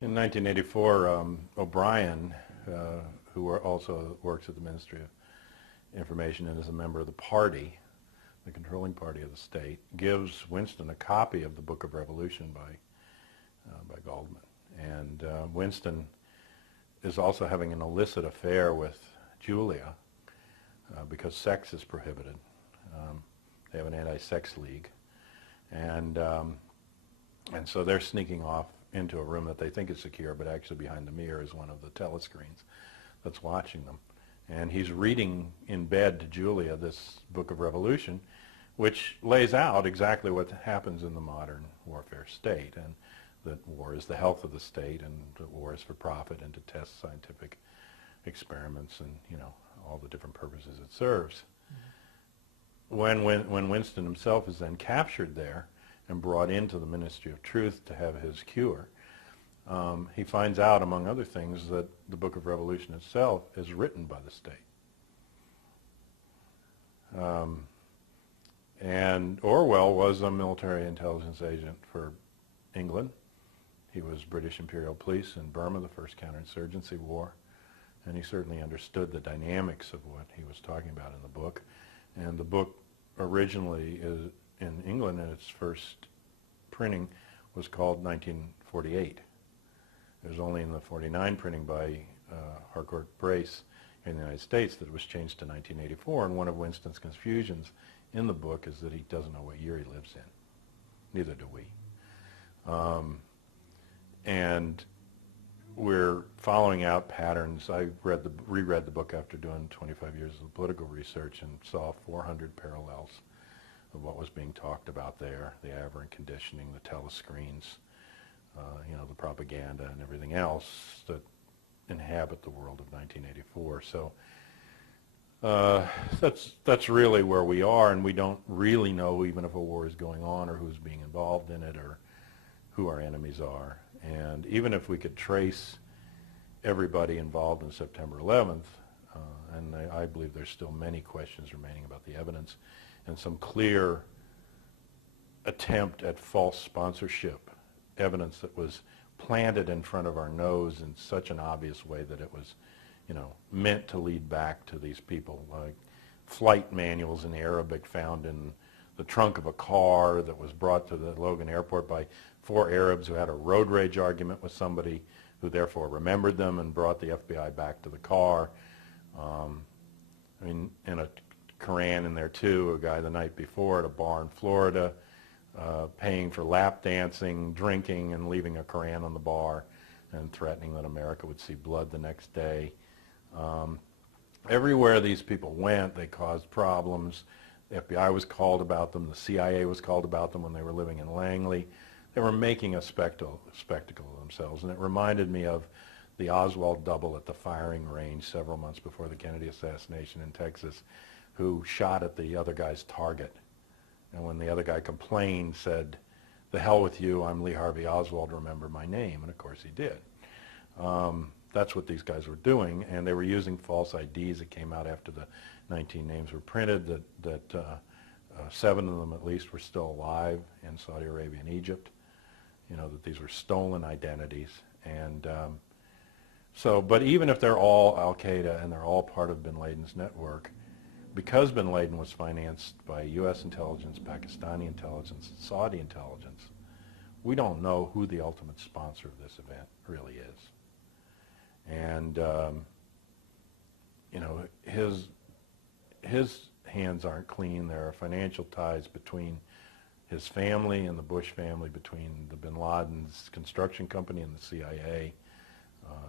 In 1984, O'Brien, who also works at the Ministry of Information and is a member of the party, the controlling party of the state, gives Winston a copy of the Book of Revolution by Goldman. And Winston is also having an illicit affair with Julia because sex is prohibited. They have an anti-sex league. And so they're sneaking off into a room that they think is secure, but actually behind the mirror is one of the telescreens that's watching them. And he's reading in bed to Julia this Book of Revolution, which lays out exactly what happens in the modern warfare state, and that war is the health of the state, and that war is for profit and to test scientific experiments and, you know, all the different purposes it serves. Mm-hmm. When Winston himself is then captured there and brought into the Ministry of Truth to have his cure, he finds out, among other things, that the Book of Revolution itself is written by the state. And Orwell was a military intelligence agent for England. He was British Imperial Police in Burma, the first counterinsurgency war, and he certainly understood the dynamics of what he was talking about in the book. And the book originally is in England, and its first printing was called 1948. It was only in the 49 printing by Harcourt Brace in the United States that it was changed to 1984, and one of Winston's confusions in the book is that he doesn't know what year he lives in. Neither do we. And we're following out patterns. I reread the book after doing 25 years of political research and saw 400 parallels of what was being talked about there, the aberrant conditioning, the telescreens, you know, the propaganda and everything else that inhabit the world of 1984. So that's really where we are, and we don't really know even if a war is going on or who's being involved in it or who our enemies are. And even if we could trace everybody involved in September 11th, and I believe there's still many questions remaining about the evidence, and some clear attempt at false sponsorship, evidence that was planted in front of our nose in such an obvious way that it was, you know, meant to lead back to these people, like flight manuals in Arabic found in the trunk of a car that was brought to the Logan airport by 4 Arabs who had a road rage argument with somebody who therefore remembered them and brought the FBI back to the car. I mean, in a Koran in there too, a guy the night before at a bar in Florida paying for lap dancing, drinking, and leaving a Koran on the bar and threatening that America would see blood the next day. Everywhere these people went, they caused problems. The FBI was called about them. The CIA was called about them when they were living in Langley. They were making a spectacle of themselves, and it reminded me of the Oswald double at the firing range several months before the Kennedy assassination in Texas, who shot at the other guy's target. And when the other guy complained, said, "The hell with you, I'm Lee Harvey Oswald, remember my name." And of course he did. That's what these guys were doing, and they were using false IDs that came out after the 19 names were printed, that 7 of them at least were still alive in Saudi Arabia and Egypt. You know, that these were stolen identities. And but even if they're all al-Qaeda and they're all part of bin Laden's network, because bin Laden was financed by U.S. intelligence, Pakistani intelligence, and Saudi intelligence, we don't know who the ultimate sponsor of this event really is. And, you know, his hands aren't clean. There are financial ties between his family and the Bush family, between the bin Laden's construction company and the CIA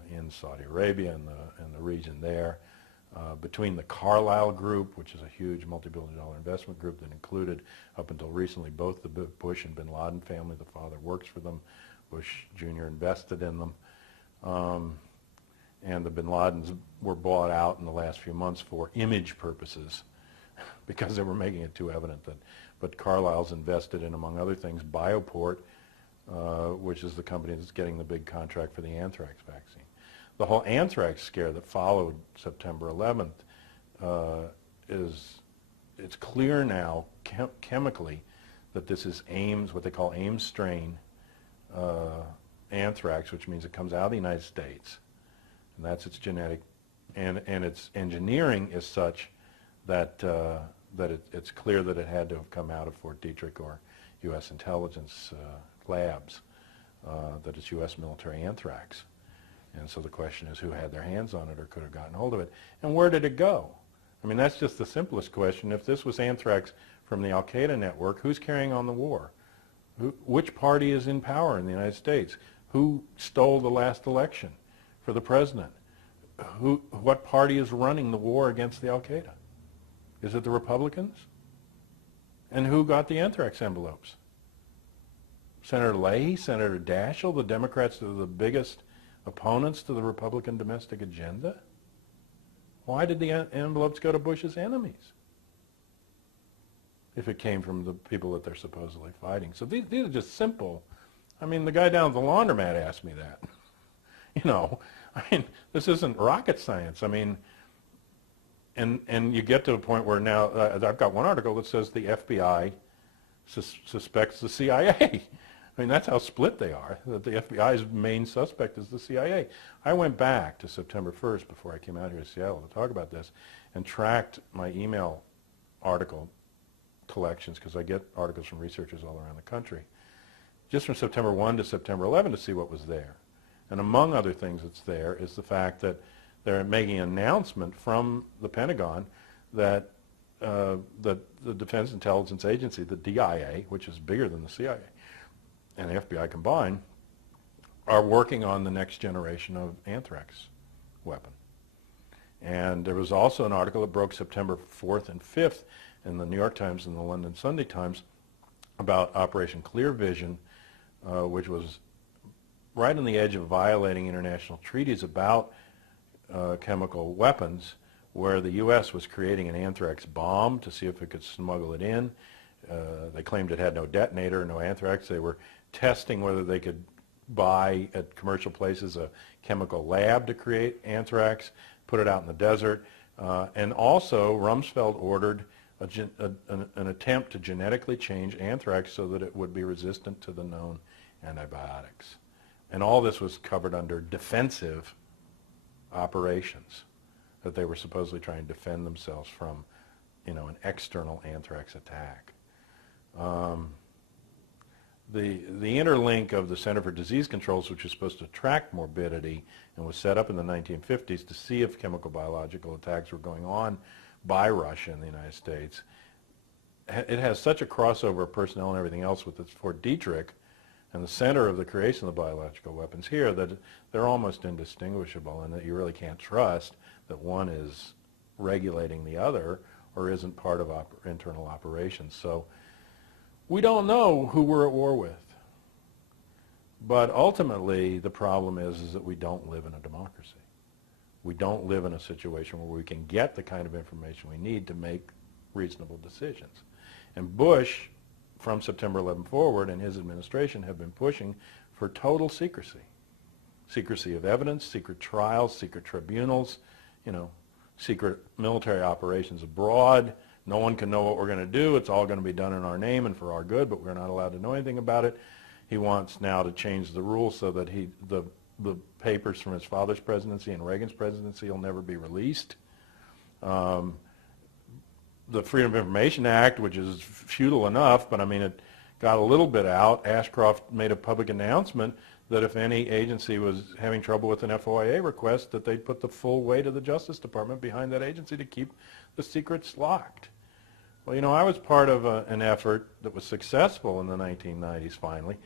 in Saudi Arabia and the region there, between the Carlyle Group, which is a huge multi-billion-dollar investment group that included, up until recently, both the Bush and bin Laden family. The father works for them. Bush Jr. invested in them. And the bin Ladens were bought out in the last few months for image purposes because they were making it too evident that, but Carlyle's invested in, among other things, Bioport, which is the company that's getting the big contract for the anthrax vaccine. The whole anthrax scare that followed September 11th it's clear now chemically that this is Ames, what they call Ames strain anthrax, which means it comes out of the United States, and that's its genetic, and its engineering is such that it's clear that it had to have come out of Fort Detrick or U.S. intelligence labs, that it's U.S. military anthrax. And so the question is, who had their hands on it or could have gotten hold of it? And where did it go? I mean, that's just the simplest question. If this was anthrax from the al-Qaeda network, who's carrying on the war? Which party is in power in the United States? Who stole the last election for the president? What party is running the war against the al-Qaeda? Is it the Republicans? And who got the anthrax envelopes? Senator Leahy, Senator Daschle, the Democrats are the biggest opponents to the Republican domestic agenda? Why did the envelopes go to Bush's enemies if it came from the people that they're supposedly fighting? So these are just simple. I mean, the guy down at the laundromat asked me that. You know, I mean, this isn't rocket science. I mean, and you get to a point where now, I've got one article that says the FBI suspects the CIA. I mean, that's how split they are, that the FBI's main suspect is the CIA. I went back to September 1st before I came out here to Seattle to talk about this and tracked my email article collections, because I get articles from researchers all around the country, just from September 1 to September 11 to see what was there. And among other things that's there is the fact that they're making an announcement from the Pentagon that the Defense Intelligence Agency, the DIA, which is bigger than the CIA, and the FBI combined, are working on the next generation of anthrax weapon. And there was also an article that broke September 4th and 5th in the New York Times and the London Sunday Times about Operation Clear Vision, which was right on the edge of violating international treaties about chemical weapons, where the U.S. was creating an anthrax bomb to see if it could smuggle it in. They claimed it had no detonator, no anthrax. They were testing whether they could buy at commercial places a chemical lab to create anthrax, put it out in the desert. And also, Rumsfeld ordered an attempt to genetically change anthrax so that it would be resistant to the known antibiotics. And all this was covered under defensive operations, that they were supposedly trying to defend themselves from, you know, an external anthrax attack. The interlink of the Center for Disease Controls, which was supposed to track morbidity and was set up in the 1950s to see if chemical biological attacks were going on by Russia in the United States, it has such a crossover of personnel and everything else with its Fort Detrick and the center of the creation of the biological weapons here that they're almost indistinguishable, and that you really can't trust that one is regulating the other or isn't part of internal operations. So we don't know who we're at war with. But ultimately, the problem is that we don't live in a democracy. We don't live in a situation where we can get the kind of information we need to make reasonable decisions. And Bush, from September 11 forward, and his administration have been pushing for total secrecy. Secrecy of evidence, secret trials, secret tribunals, you know, secret military operations abroad. No one can know what we're going to do. It's all going to be done in our name and for our good, but we're not allowed to know anything about it. He wants now to change the rules so that the papers from his father's presidency and Reagan's presidency will never be released. The Freedom of Information Act, which is futile enough, but I mean, it got a little bit out. Ashcroft made a public announcement that if any agency was having trouble with an FOIA request, that they'd put the full weight of the Justice Department behind that agency to keep the secrets locked. Well, you know, I was part of an effort that was successful in the 1990s, finally,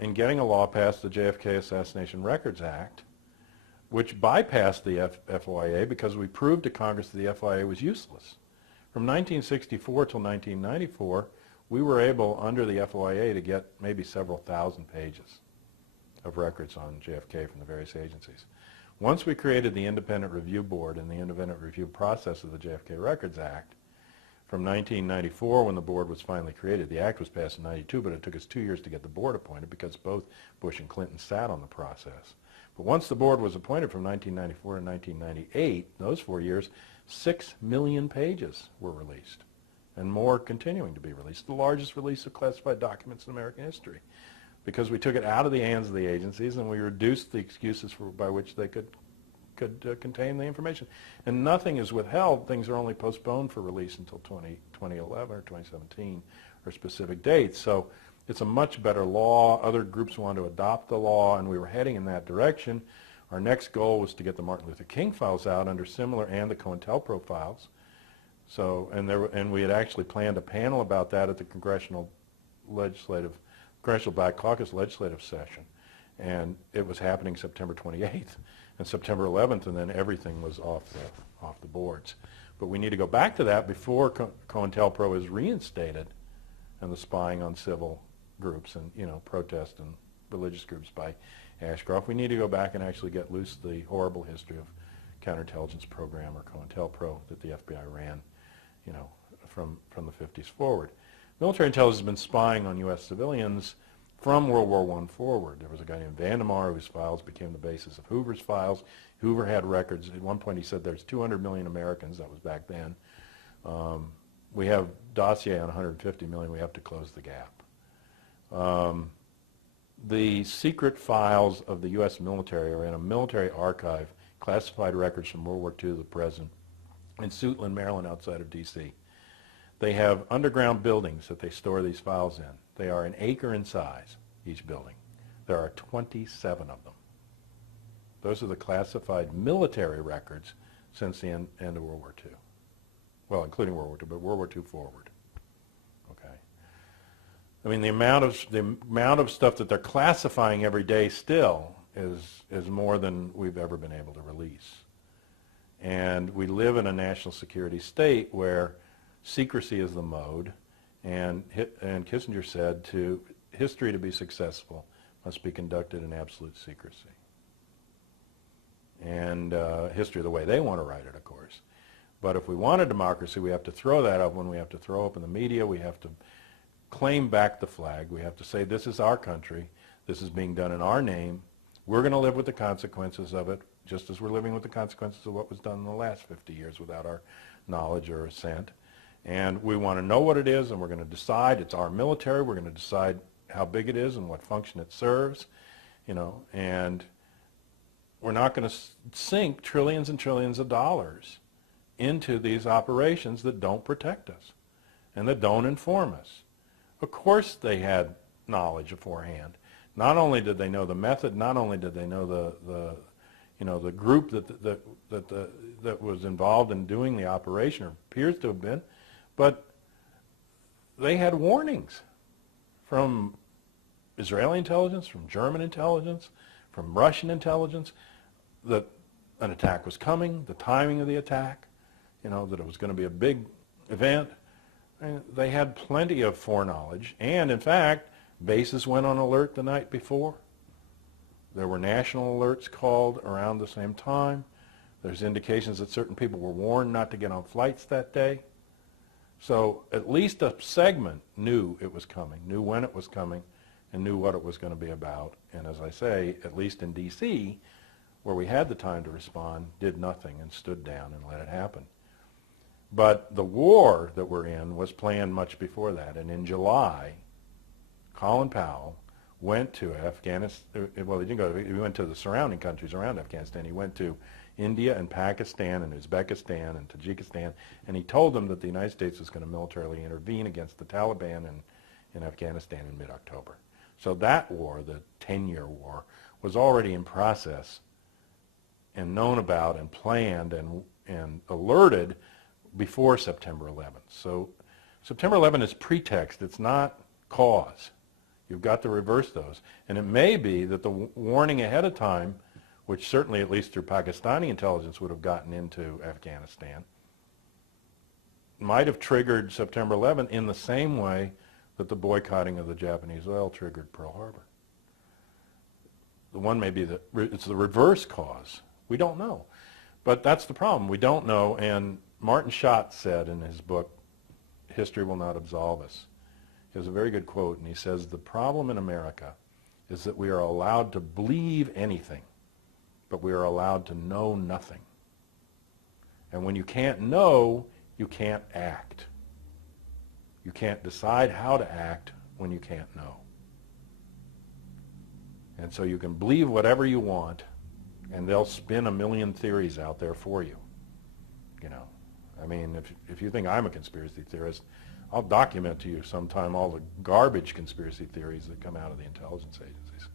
in getting a law passed, the JFK Assassination Records Act, which bypassed the FOIA because we proved to Congress that the FOIA was useless. From 1964 till 1994, we were able, under the FOIA, to get maybe several thousand pages of records on JFK from the various agencies. Once we created the Independent Review Board and the independent review process of the JFK Records Act, from 1994, when the board was finally created, the act was passed in 92, but it took us 2 years to get the board appointed because both Bush and Clinton sat on the process. But once the board was appointed from 1994 to 1998, those 4 years, 6 million pages were released, and more continuing to be released, the largest release of classified documents in American history. because we took it out of the hands of the agencies and we reduced the excuses by which they could contain the information. And nothing is withheld. Things are only postponed for release until 2011 or 2017 or specific dates. So it's a much better law. Other groups want to adopt the law, and we were heading in that direction. Our next goal was to get the Martin Luther King files out under similar, and the COINTELPRO files. So, and we had actually planned a panel about that at the Congressional Black Caucus legislative session. And it was happening September 28th and September 11th, and then everything was off the boards. But we need to go back to that before COINTELPRO is reinstated, and the spying on civil groups and, protest and religious groups by Ashcroft. We need to go back and actually get loose the horrible history of counterintelligence program, or COINTELPRO, that the FBI ran, from the 50s forward. Military intelligence has been spying on U.S. civilians from World War I forward. There was a guy named Vandemar whose files became the basis of Hoover's files. Hoover had records. At one point he said there's 200 million Americans. That was back then. We have dossier on 150 million. We have to close the gap. The secret files of the U.S. military are in a military archive, classified records from World War II to the present, in Suitland, Maryland, outside of D.C. They have underground buildings that they store these files in. They are an acre in size, each building. There are 27 of them. Those are the classified military records since the end of World War II. Well, including World War II, but World War II forward. Okay. I mean, the amount of stuff that they're classifying every day still is more than we've ever been able to release. And we live in a national security state where secrecy is the mode, and Kissinger said history to be successful must be conducted in absolute secrecy. And history the way they want to write it, of course. But if we want a democracy, we have to throw that up when we have to throw up in the media. We have to claim back the flag. We have to say, this is our country. This is being done in our name. We're going to live with the consequences of it, just as we're living with the consequences of what was done in the last 50 years without our knowledge or assent. And we want to know what it is, and we're going to decide. It's our military. We're going to decide how big it is and what function it serves, and we're not going to sink trillions and trillions of dollars into these operations that don't protect us and that don't inform us. Of course they had knowledge beforehand. Not only did they know the method, not only did they know the group that was involved in doing the operation, or appears to have been, but they had warnings from Israeli intelligence, from German intelligence, from Russian intelligence, that an attack was coming, the timing of the attack, that it was going to be a big event. And they had plenty of foreknowledge, and in fact, bases went on alert the night before. There were national alerts called around the same time. There's indications that certain people were warned not to get on flights that day. So at least a segment knew it was coming, knew when it was coming, and knew what it was going to be about. And as I say, at least in D.C., where we had the time to respond, did nothing and stood down and let it happen. But the war that we're in was planned much before that. And in July, Colin Powell went to Afghanistan. Well, he didn't go. He went to the surrounding countries around Afghanistan. He went to India and Pakistan and Uzbekistan and Tajikistan, and he told them that the United States was going to militarily intervene against the Taliban in Afghanistan in mid-October. So that war, the 10-year war, was already in process and known about and planned and alerted before September 11th. So September 11th is pretext. It's not cause. You've got to reverse those. And it may be that the warning ahead of time, which certainly at least through Pakistani intelligence would have gotten into Afghanistan, might have triggered September 11th in the same way that the boycotting of the Japanese oil triggered Pearl Harbor. The one may be that it's the reverse cause. We don't know. But that's the problem. We don't know, and Martin Schott said in his book, History Will Not Absolve Us, he has a very good quote, and he says, the problem in America is that we are allowed to believe anything, but we are allowed to know nothing. And when you can't know, you can't act. You can't decide how to act when you can't know. And so you can believe whatever you want, and they'll spin a million theories out there for you. You know, I mean, if you think I'm a conspiracy theorist, I'll document to you sometime all the garbage conspiracy theories that come out of the intelligence agencies,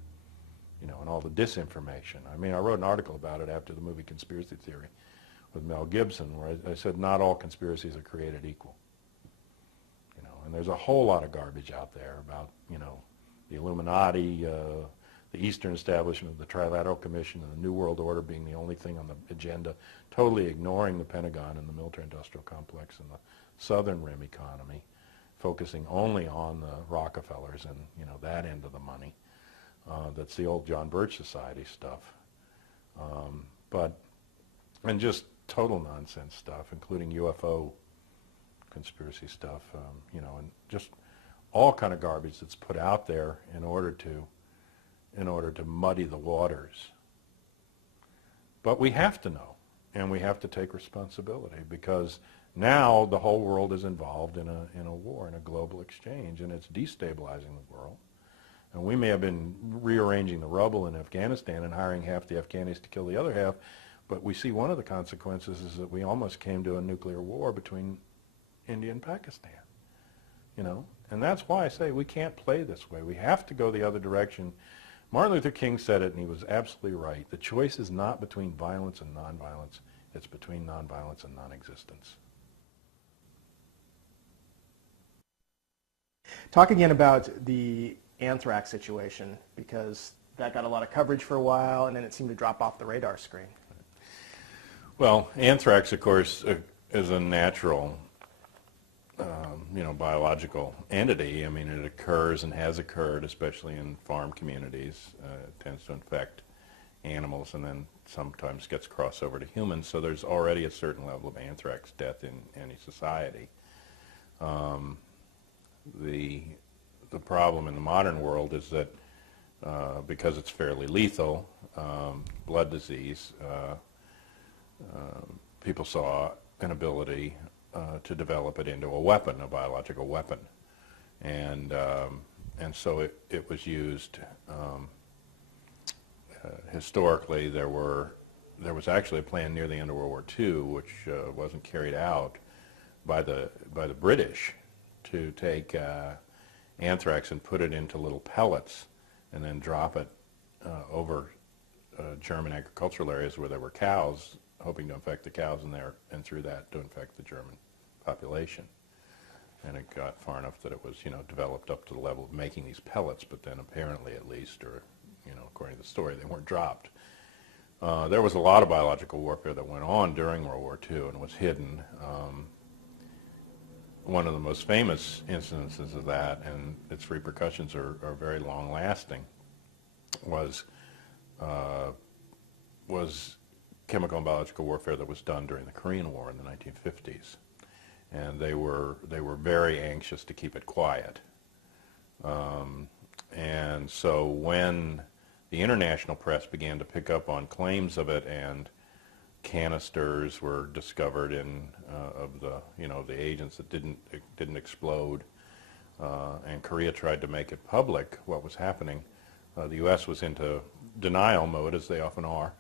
you know, and all the disinformation. I mean, I wrote an article about it after the movie Conspiracy Theory with Mel Gibson, where I said not all conspiracies are created equal. You know, and there's a whole lot of garbage out there about, you know, the Illuminati, the Eastern establishment, the Trilateral Commission, and the New World Order being the only thing on the agenda, totally ignoring the Pentagon and the military-industrial complex and the Southern Rim economy, focusing only on the Rockefellers and, you know, that end of the money. That's the old John Birch Society stuff. And just total nonsense stuff, including UFO conspiracy stuff, you know, and just all kind of garbage that's put out there in order to muddy the waters. But we have to know, and we have to take responsibility, because now the whole world is involved in a war, in a global exchange, and it's destabilizing the world. And we may have been rearranging the rubble in Afghanistan and hiring half the Afghanis to kill the other half, but we see one of the consequences is that we almost came to a nuclear war between India and Pakistan. You know, and that's why I say we can't play this way. We have to go the other direction. Martin Luther King said it, and he was absolutely right. The choice is not between violence and nonviolence. It's between nonviolence and non-existence. Talk again about the anthrax situation, because that got a lot of coverage for a while, and then it seemed to drop off the radar screen. Well, anthrax, of course, is a natural you know, biological entity. I mean, it occurs and has occurred, especially in farm communities. It tends to infect animals and then sometimes gets crossed over to humans. So there's already a certain level of anthrax death in any society. The problem in the modern world is that because it's fairly lethal, blood disease, people saw an ability to develop it into a weapon, a biological weapon, and so it was used. Historically, there was actually a plan near the end of World War II, which wasn't carried out by the British, to take anthrax and put it into little pellets and then drop it over German agricultural areas where there were cows, hoping to infect the cows in there, and through that to infect the German population. And it got far enough that it was, you know, developed up to the level of making these pellets, but then apparently, at least, or, you know, according to the story, they weren't dropped. There was a lot of biological warfare that went on during World War II and was hidden. One of the most famous incidences of that, and its repercussions are very long-lasting, was chemical and biological warfare that was done during the Korean War in the 1950s. And they were very anxious to keep it quiet. And so when the international press began to pick up on claims of it, and canisters were discovered of the agents that didn't explode, and Korea tried to make it public what was happening, the U.S. was into denial mode, as they often are.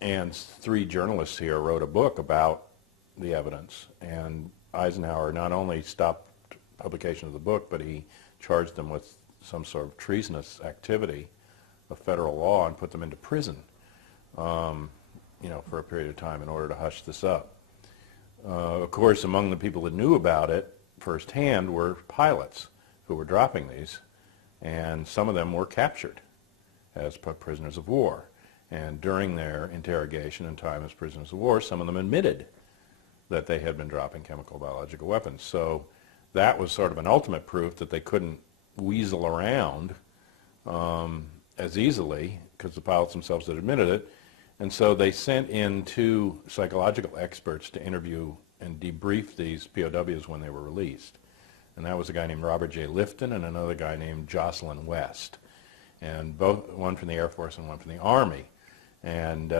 And 3 journalists here wrote a book about the evidence, and Eisenhower not only stopped publication of the book, but he charged them with some sort of treasonous activity of federal law and put them into prison, you know, for a period of time in order to hush this up. Of course, among the people that knew about it firsthand were pilots who were dropping these, and some of them were captured as prisoners of war. And during their interrogation and time as prisoners of war, some of them admitted that they had been dropping chemical biological weapons. So that was sort of an ultimate proof that they couldn't weasel around as easily, because the pilots themselves had admitted it. And so they sent in 2 psychological experts to interview and debrief these POWs when they were released. And that was a guy named Robert J. Lifton and another guy named Jocelyn West. And one from the Air Force and one from the Army. And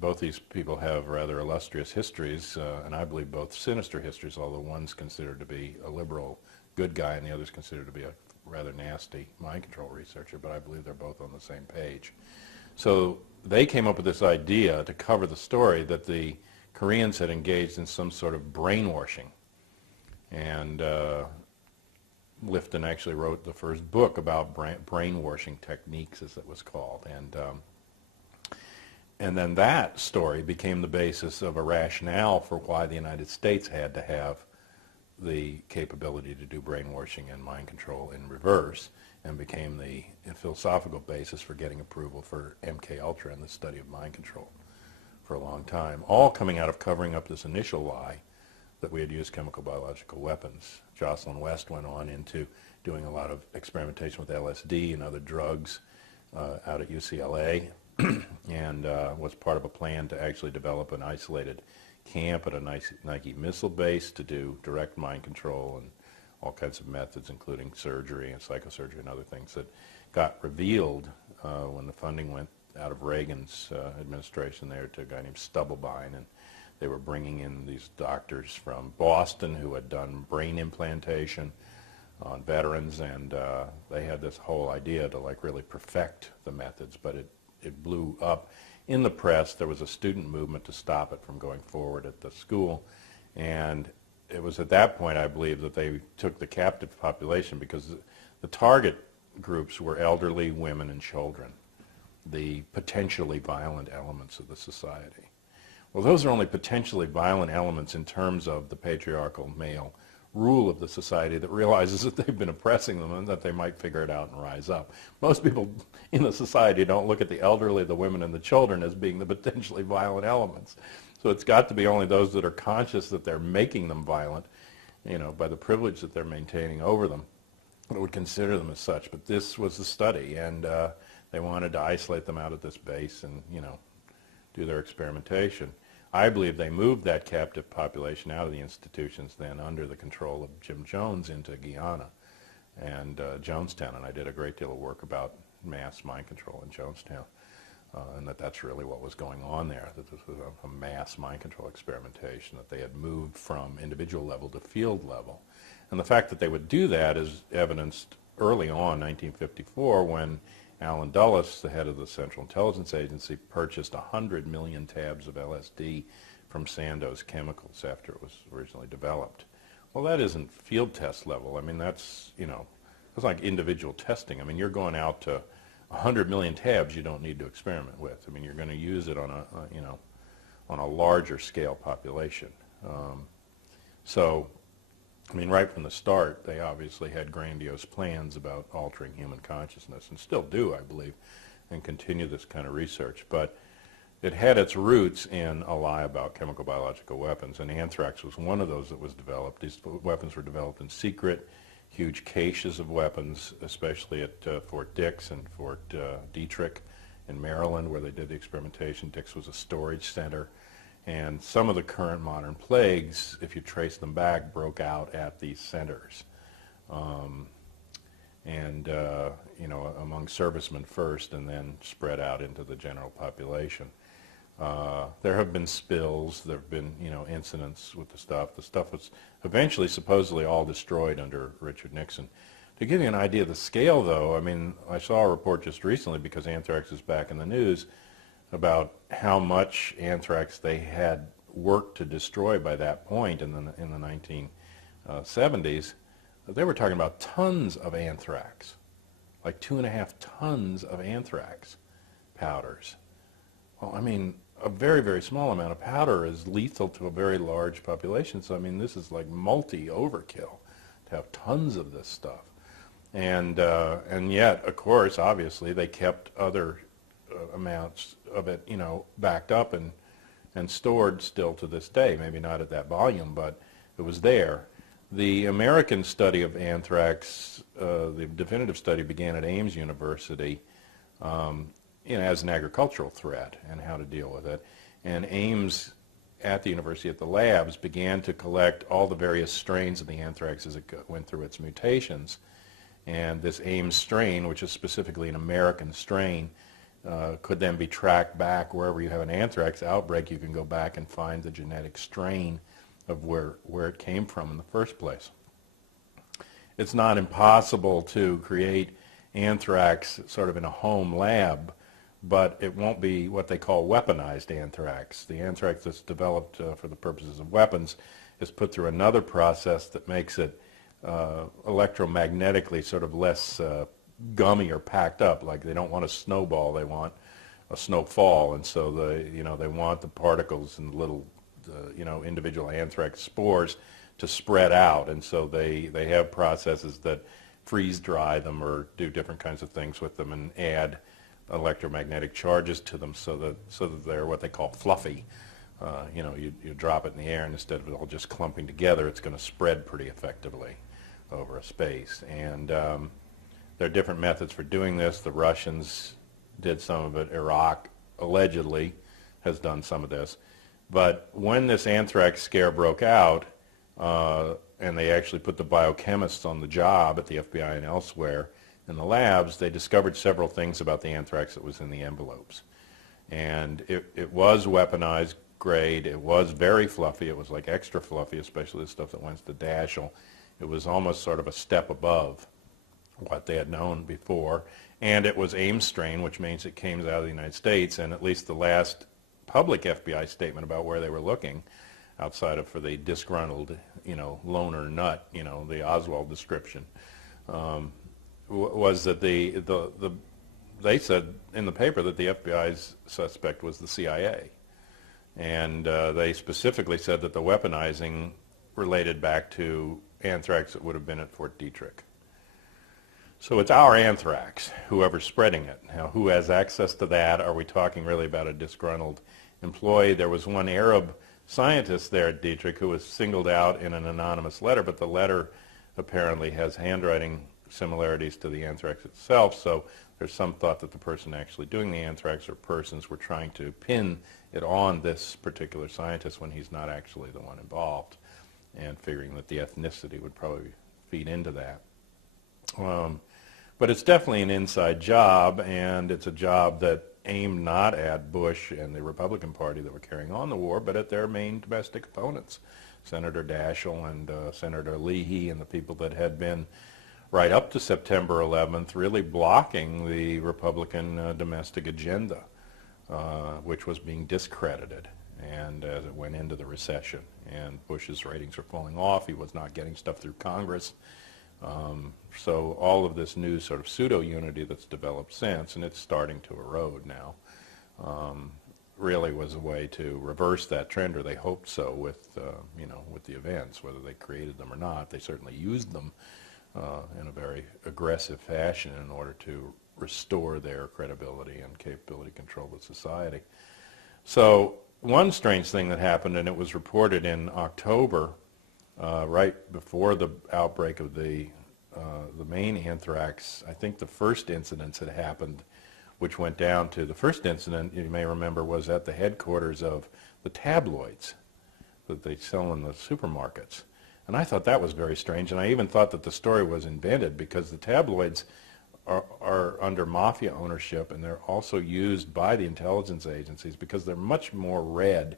both these people have rather illustrious histories, and I believe both sinister histories, although one's considered to be a liberal good guy and the other's considered to be a rather nasty mind control researcher, but I believe they're both on the same page. So they came up with this idea to cover the story that the Koreans had engaged in some sort of brainwashing. And Lifton actually wrote the first book about brainwashing techniques, as it was called. And then that story became the basis of a rationale for why the United States had to have the capability to do brainwashing and mind control in reverse, and became the philosophical basis for getting approval for MK Ultra and the study of mind control for a long time, all coming out of covering up this initial lie that we had used chemical biological weapons. Jocelyn West went on into doing a lot of experimentation with LSD and other drugs out at UCLA, and was part of a plan to actually develop an isolated camp at a Nike missile base to do direct mind control and all kinds of methods, including surgery and psychosurgery and other things that got revealed when the funding went out of Reagan's administration there to a guy named Stubblebine, and they were bringing in these doctors from Boston who had done brain implantation on veterans, and they had this whole idea to like really perfect the methods, but it blew up in the press. There was a student movement to stop it from going forward at the school, and it was at that point, I believe, that they took the captive population, because the target groups were elderly, women, and children, the potentially violent elements of the society. Well, those are only potentially violent elements in terms of the patriarchal male rule of the society that realizes that they've been oppressing them and that they might figure it out and rise up. Most people in the society don't look at the elderly, the women, and the children as being the potentially violent elements. So it's got to be only those that are conscious that they're making them violent, you know, by the privilege that they're maintaining over them, that would consider them as such. But this was the study, and they wanted to isolate them out at this base and, you know, do their experimentation. I believe they moved that captive population out of the institutions then under the control of Jim Jones into Guyana and Jonestown, and I did a great deal of work about mass mind control in Jonestown, and that's really what was going on there, that this was a mass mind control experimentation, that they had moved from individual level to field level. And the fact that they would do that is evidenced early on, 1954, when Alan Dulles, the head of the Central Intelligence Agency, purchased 100 million tabs of LSD from Sandoz Chemicals after it was originally developed. Well, that isn't field test level. I mean, that's, you know, that's like individual testing. I mean, you're going out to 100 million tabs you don't need to experiment with. I mean, you're going to use it on a you know, on a larger scale population. So, I mean, right from the start, they obviously had grandiose plans about altering human consciousness, and still do, I believe, and continue this kind of research. But it had its roots in a lie about chemical biological weapons, and anthrax was one of those that was developed. These weapons were developed in secret, huge caches of weapons, especially at Fort Dix and Fort Detrick in Maryland, where they did the experimentation. Dix was a storage center. And some of the current modern plagues, if you trace them back, broke out at these centers. You know, among servicemen first, and then spread out into the general population. There have been spills, there have been, you know, incidents with the stuff. The stuff was eventually supposedly all destroyed under Richard Nixon. To give you an idea of the scale, though, I mean, I saw a report just recently, because anthrax is back in the news, about how much anthrax they had worked to destroy by that point in the 1970s. They were talking about tons of anthrax, like 2.5 tons of anthrax powders. Well, I mean, a very, very small amount of powder is lethal to a very large population. So, I mean, this is like multi-overkill to have tons of this stuff. And yet, of course, obviously, they kept other amounts of it, you know, backed up and stored still to this day. Maybe not at that volume, but it was there. The American study of anthrax, the definitive study, began at Ames University, you know, as an agricultural threat and how to deal with it. And Ames, at the university, at the labs, began to collect all the various strains of the anthrax as it went through its mutations. And this Ames strain, which is specifically an American strain, could then be tracked back wherever you have an anthrax outbreak. You can go back and find the genetic strain of where it came from in the first place. it's not impossible to create anthrax sort of in a home lab, but it won't be what they call weaponized anthrax. The anthrax that's developed for the purposes of weapons is put through another process that makes it electromagnetically sort of less gummy or packed up. Like they don't want a snowball, they want a snowfall, and so they want the particles and the little individual anthrax spores to spread out, and so they have processes that freeze dry them or do different kinds of things with them and add electromagnetic charges to them so that they're what they call fluffy. You drop it in the air, and instead of it all just clumping together, it's going to spread pretty effectively over a space. And there are different methods for doing this. The Russians did some of it. Iraq allegedly has done some of this. But when this anthrax scare broke out, and they actually put the biochemists on the job at the FBI and elsewhere in the labs, they discovered several things about the anthrax that was in the envelopes. And it was weaponized grade. It was very fluffy. It was like extra fluffy, especially the stuff that went to Dashel. It was almost sort of a step above what they had known before. And it was AIM strain, which means it came out of the United States, and at least the last public FBI statement about where they were looking, outside of for the disgruntled, loner nut, the Oswald description, was that they said in the paper that the FBI's suspect was the CIA. And they specifically said that the weaponizing related back to anthrax that would have been at Fort Detrick. So it's our anthrax, whoever's spreading it. Now, who has access to that? Are we talking really about a disgruntled employee? There was one Arab scientist there at Detrick who was singled out in an anonymous letter, but the letter apparently has handwriting similarities to the anthrax itself, so there's some thought that the person actually doing the anthrax or persons were trying to pin it on this particular scientist when he's not actually the one involved, and figuring that the ethnicity would probably feed into that. But it's definitely an inside job, and it's a job that aimed not at Bush and the Republican Party that were carrying on the war, but at their main domestic opponents, Senator Dashel and Senator Leahy and the people that had been, right up to September 11th, really blocking the Republican domestic agenda, which was being discredited, and as it went into the recession. And Bush's ratings were falling off. He was not getting stuff through Congress. So all of this new sort of pseudo-unity that's developed since, and it's starting to erode now, really was a way to reverse that trend, or they hoped so with, with the events, whether they created them or not. They certainly used them in a very aggressive fashion in order to restore their credibility and capability to control the society. So one strange thing that happened, and it was reported in October, right before the outbreak of the main anthrax. I think the first incidents had happened, which went down to, the first incident, you may remember, was at the headquarters of the tabloids that they sell in the supermarkets. And I thought that was very strange, and I even thought that the story was invented, because the tabloids are under mafia ownership, and they're also used by the intelligence agencies because they're much more read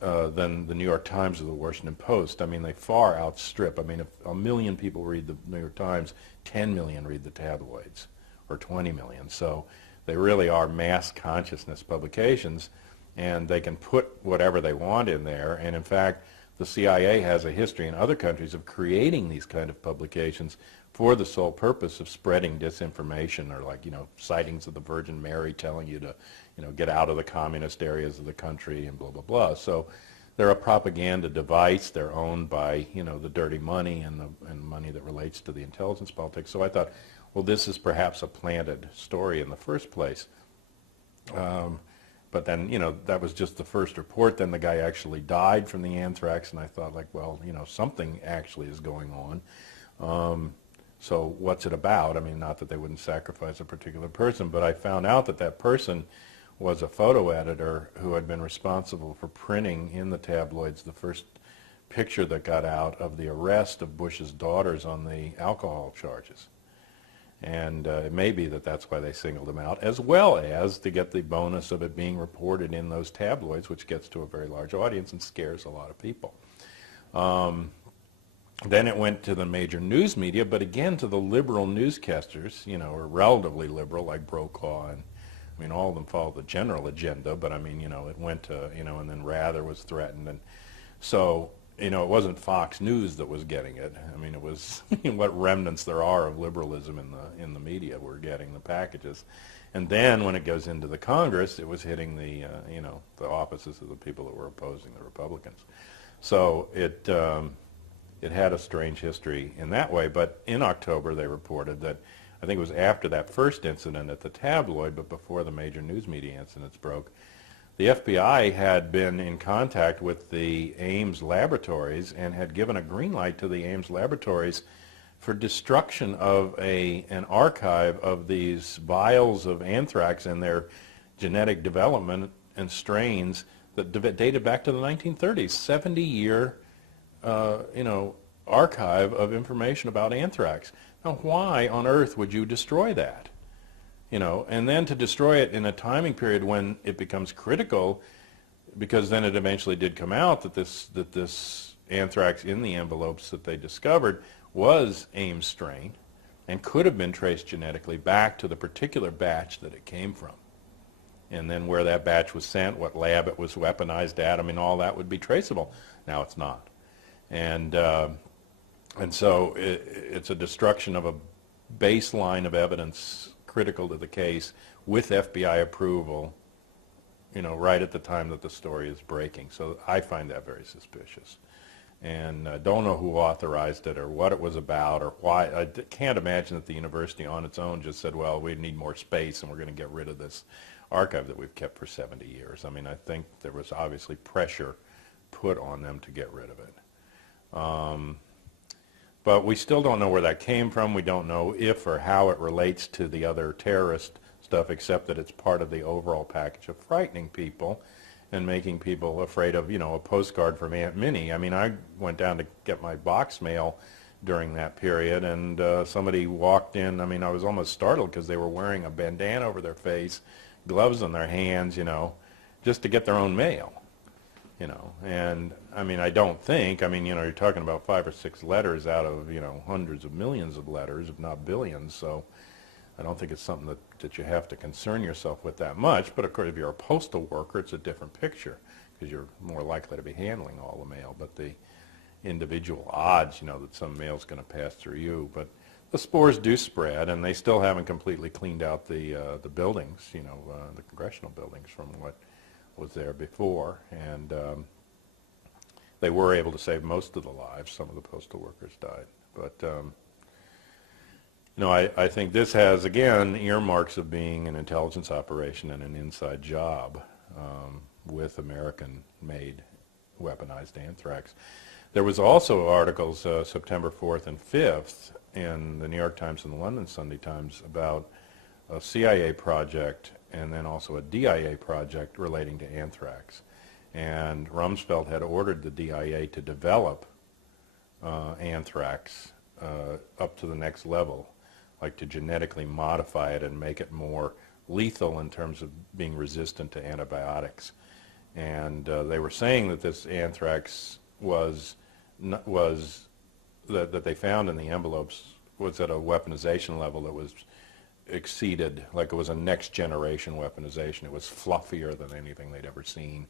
than the New York Times or the Washington Post. I mean, they far outstrip. I mean, if 1 million people read the New York Times, 10 million read the tabloids, or 20 million. So they really are mass consciousness publications, and they can put whatever they want in there. And in fact, the CIA has a history in other countries of creating these kind of publications for the sole purpose of spreading disinformation, or like, sightings of the Virgin Mary telling you to, get out of the communist areas of the country and blah, blah, blah. So they're a propaganda device. They're owned by, the dirty money and money that relates to the intelligence politics. So I thought, well, this is perhaps a planted story in the first place. But then, that was just the first report. Then the guy actually died from the anthrax, and I thought, like, well, something actually is going on. So what's it about? I mean, not that they wouldn't sacrifice a particular person, but I found out that that person was a photo editor who had been responsible for printing in the tabloids the first picture that got out of the arrest of Bush's daughters on the alcohol charges. And it may be that that's why they singled him out, as well as to get the bonus of it being reported in those tabloids, which gets to a very large audience and scares a lot of people. Then it went to the major news media, but again to the liberal newscasters, or relatively liberal, like Brokaw, and I mean, all of them followed the general agenda, but I mean, it went to, and then Rather was threatened, and so, it wasn't Fox News that was getting it. I mean, it was what remnants there are of liberalism in the media were getting the packages. And then when it goes into the Congress, it was hitting the, the offices of the people that were opposing the Republicans. So it had a strange history in that way. But in October, they reported that, I think it was after that first incident at the tabloid, but before the major news media incidents broke, the FBI had been in contact with the Ames laboratories and had given a green light to the Ames laboratories for destruction of an archive of these vials of anthrax and their genetic development and strains that dated back to the 1930s, 70-year, archive of information about anthrax. Now, why on earth would you destroy that? And then to destroy it in a timing period when it becomes critical, because then it eventually did come out that this anthrax in the envelopes that they discovered was Ames strain and could have been traced genetically back to the particular batch that it came from. And then where that batch was sent, what lab it was weaponized at, I mean, all that would be traceable. Now it's not. And so it's a destruction of a baseline of evidence critical to the case with FBI approval, right at the time that the story is breaking. So I find that very suspicious. And don't know who authorized it or what it was about or why. I can't imagine that the university on its own just said, well, we need more space and we're going to get rid of this archive that we've kept for 70 years. I mean, I think there was obviously pressure put on them to get rid of it. But we still don't know where that came from. We don't know if or how it relates to the other terrorist stuff, except that it's part of the overall package of frightening people and making people afraid of, a postcard from Aunt Minnie. I mean, I went down to get my box mail during that period, and somebody walked in. I mean, I was almost startled because they were wearing a bandana over their face, gloves on their hands, just to get their own mail. And I mean, I don't think, you're talking about 5 or 6 letters out of, hundreds of millions of letters, if not billions, so I don't think it's something that you have to concern yourself with that much. But of course, if you're a postal worker, it's a different picture because you're more likely to be handling all the mail. But the individual odds, that some mail's going to pass through you. But the spores do spread, and they still haven't completely cleaned out the buildings, the congressional buildings from what was there before, and they were able to save most of the lives. Some of the postal workers died, but I think this has, again, earmarks of being an intelligence operation and an inside job with American-made weaponized anthrax. There was also articles September 4th and 5th in the New York Times and the London Sunday Times about a CIA project and then also a DIA project relating to anthrax. And Rumsfeld had ordered the DIA to develop anthrax up to the next level, like to genetically modify it and make it more lethal in terms of being resistant to antibiotics. And they were saying that this anthrax that they found in the envelopes was at a weaponization level that was exceeded, like it was a next generation weaponization. It was fluffier than anything they'd ever seen.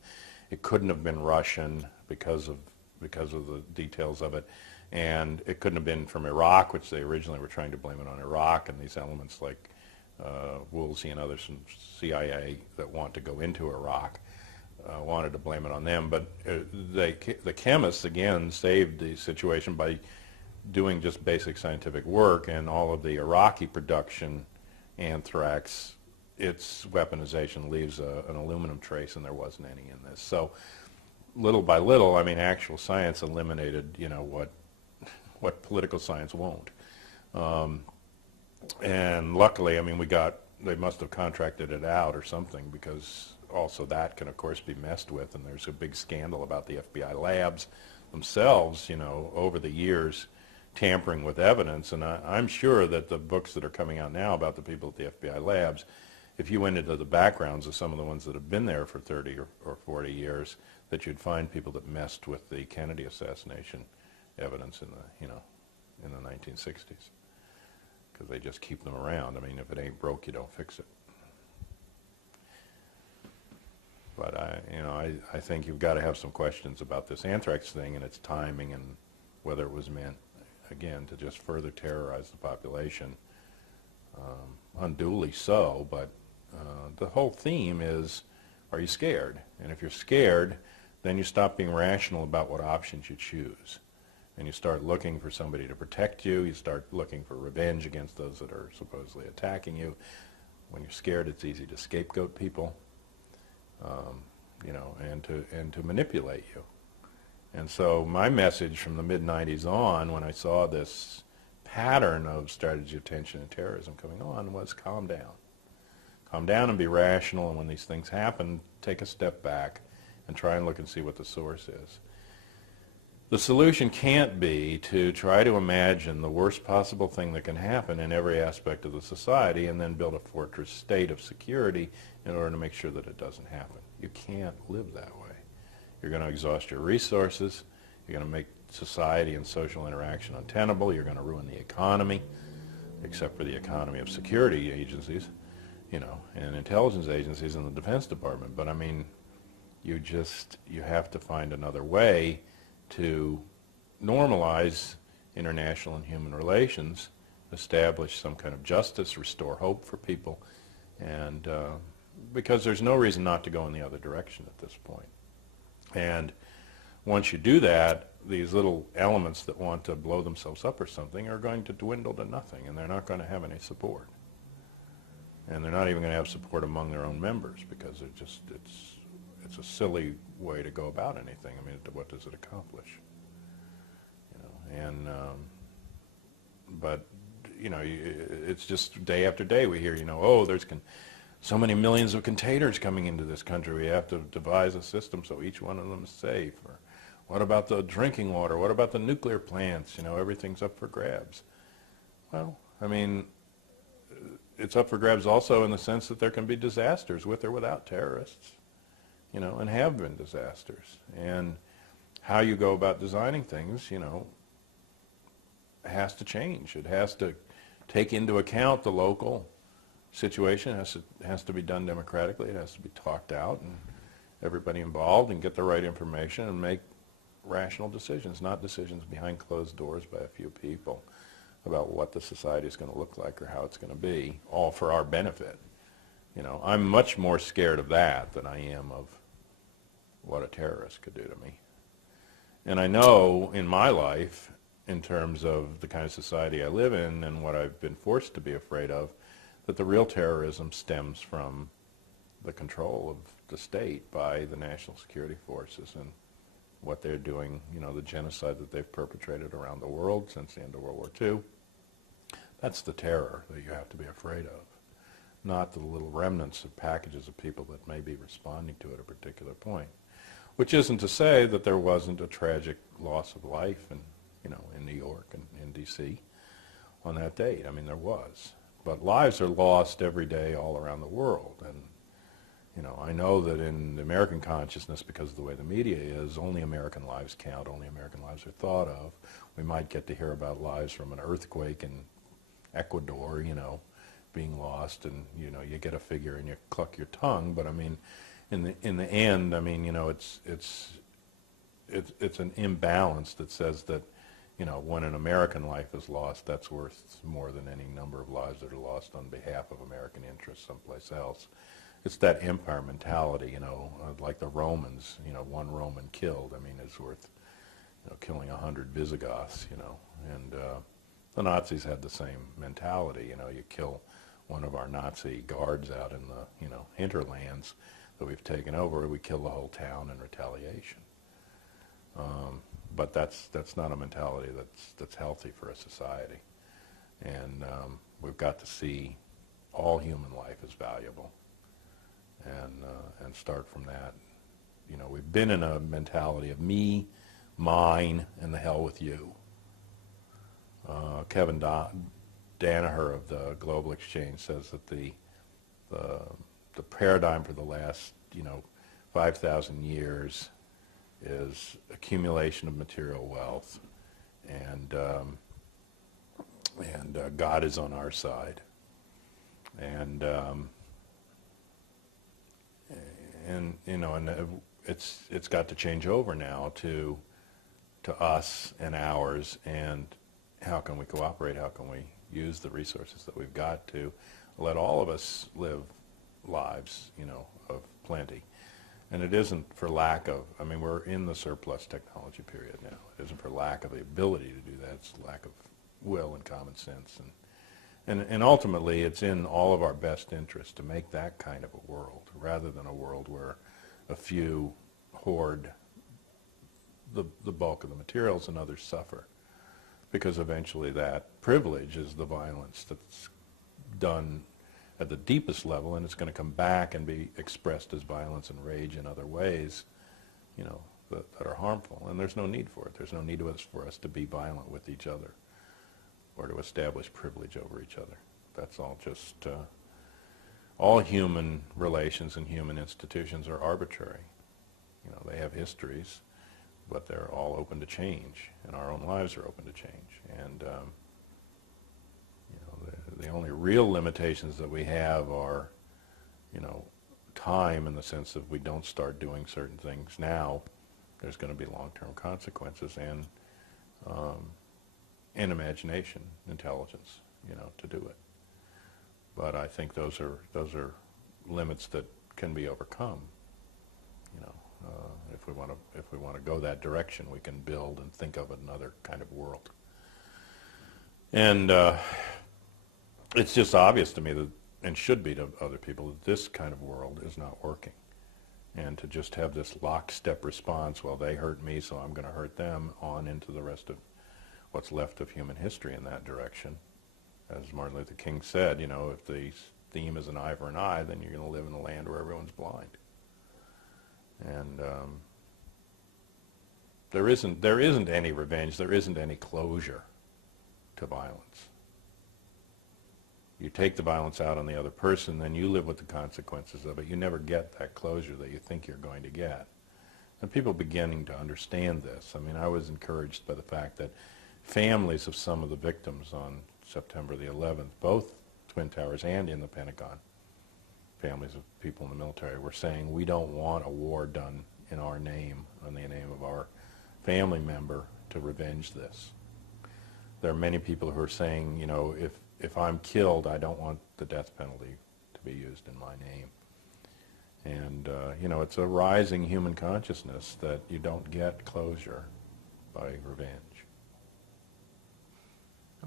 It couldn't have been Russian because of the details of it, and it couldn't have been from Iraq, which they originally were trying to blame it on Iraq, and these elements like Woolsey and others from CIA that want to go into Iraq wanted to blame it on them. But the chemists, again, saved the situation by doing just basic scientific work, and all of the Iraqi production anthrax, its weaponization leaves an aluminum trace, and there wasn't any in this. So little by little, actual science eliminated, what political science won't. And luckily, they must have contracted it out or something, because also that can, of course, be messed with, and there's a big scandal about the FBI labs themselves, over the years, tampering with evidence. And I'm sure that the books that are coming out now about the people at the FBI labs, if you went into the backgrounds of some of the ones that have been there for 30 or 40 years, that you'd find people that messed with the Kennedy assassination evidence in the 1960s, because they just keep them around. I mean, if it ain't broke, you don't fix it. But I think you've got to have some questions about this anthrax thing and its timing and whether it was meant, again, to just further terrorize the population, unduly so. But the whole theme is, are you scared? And if you're scared, then you stop being rational about what options you choose. And you start looking for somebody to protect you. You start looking for revenge against those that are supposedly attacking you. When you're scared, it's easy to scapegoat people, and to manipulate you. And so my message from the mid-'90s on, when I saw this pattern of strategy of tension and terrorism coming on, was calm down. Calm down and be rational, and when these things happen, take a step back and try and look and see what the source is. The solution can't be to try to imagine the worst possible thing that can happen in every aspect of the society and then build a fortress state of security in order to make sure that it doesn't happen. You can't live that way. You're going to exhaust your resources. You're going to make society and social interaction untenable. You're going to ruin the economy, except for the economy of security agencies, and intelligence agencies and the Defense Department. But I mean, you have to find another way to normalize international and human relations, establish some kind of justice, restore hope for people, and because there's no reason not to go in the other direction at this point. And once you do that, these little elements that want to blow themselves up or something are going to dwindle to nothing, and they're not going to have any support. And they're not even going to have support among their own members, because it's a silly way to go about anything. I mean, what does it accomplish? But it's just day after day we hear, there's so many millions of containers coming into this country. We have to devise a system so each one of them is safe. Or what about the drinking water? What about the nuclear plants? Everything's up for grabs. Well, I mean, it's up for grabs also in the sense that there can be disasters with or without terrorists, and have been disasters. And how you go about designing things, has to change. It has to take into account the local situation. It has to be done democratically. It has to be talked out, and everybody involved, and get the right information and make rational decisions, not decisions behind closed doors by a few people about what the society is going to look like or how it's going to be, all for our benefit. I'm much more scared of that than I am of what a terrorist could do to me. And I know in my life, in terms of the kind of society I live in and what I've been forced to be afraid of, that the real terrorism stems from the control of the state by the national security forces and what they're doing, the genocide that they've perpetrated around the world since the end of World War II. That's the terror that you have to be afraid of, not the little remnants of packages of people that may be responding to it at a particular point. Which isn't to say that there wasn't a tragic loss of life in New York and in D.C. on that date. I mean, there was. But lives are lost every day all around the world. And, I know that in the American consciousness, because of the way the media is, only American lives count, only American lives are thought of. We might get to hear about lives from an earthquake in Ecuador, being lost, and, you get a figure and you cluck your tongue. But, I mean, in the end, I mean, it's an imbalance that says that, when an American life is lost, that's worth more than any number of lives that are lost on behalf of American interests someplace else. It's that empire mentality, like the Romans, one Roman killed, I mean, is worth, killing 100 Visigoths, and the Nazis had the same mentality, you kill one of our Nazi guards out in the, hinterlands that we've taken over, we kill the whole town in retaliation. But that's not a mentality that's healthy for a society. And we've got to see all human life as valuable, and start from that. We've been in a mentality of me, mine, and the hell with you. Kevin Danaher of the Global Exchange says that the paradigm for the last 5,000 years is accumulation of material wealth and God is on our side, and you know, and it's got to change over now to us and ours, and how can we cooperate? How can we use the resources that we've got to let all of us live lives, you know, of plenty? And it isn't for lack of, I mean, we're in the surplus technology period now. It isn't for lack of the ability to do that. It's lack of will and common sense. And ultimately, it's in all of our best interest to make that kind of a world, rather than a world where a few hoard the bulk of the materials and others suffer. Because eventually that privilege is the violence that's done at the deepest level, and it's going to come back and be expressed as violence and rage in other ways, you know, that are harmful. And there's no need for it. There's no need for us to be violent with each other or to establish privilege over each other. That's all just, all human relations and human institutions are arbitrary. You know, they have histories, but they're all open to change, and our own lives are open to change. And you know, the only real limitations that we have are, you know, time, in the sense that if we don't start doing certain things now, there's going to be long-term consequences, and imagination, intelligence, you know, to do it. But I think those are limits that can be overcome. You know, if we want to go that direction, we can build and think of another kind of world. And it's just obvious to me that, and should be to other people, that this kind of world is not working. And to just have this lockstep response, well, they hurt me, so I'm going to hurt them, on into the rest of what's left of human history in that direction. As Martin Luther King said, you know, if the theme is an eye for an eye, then you're going to live in a land where everyone's blind. And there isn't any revenge, there isn't any closure to violence. You take the violence out on the other person, then you live with the consequences of it. You never get that closure that you think you're going to get. And people are beginning to understand this. I mean, I was encouraged by the fact that families of some of the victims on September the 11th, both Twin Towers and in the Pentagon, families of people in the military, were saying, we don't want a war done in our name, in the name of our family member, to revenge this. There are many people who are saying, you know, if I'm killed, I don't want the death penalty to be used in my name. And, you know, it's a rising human consciousness that you don't get closure by revenge.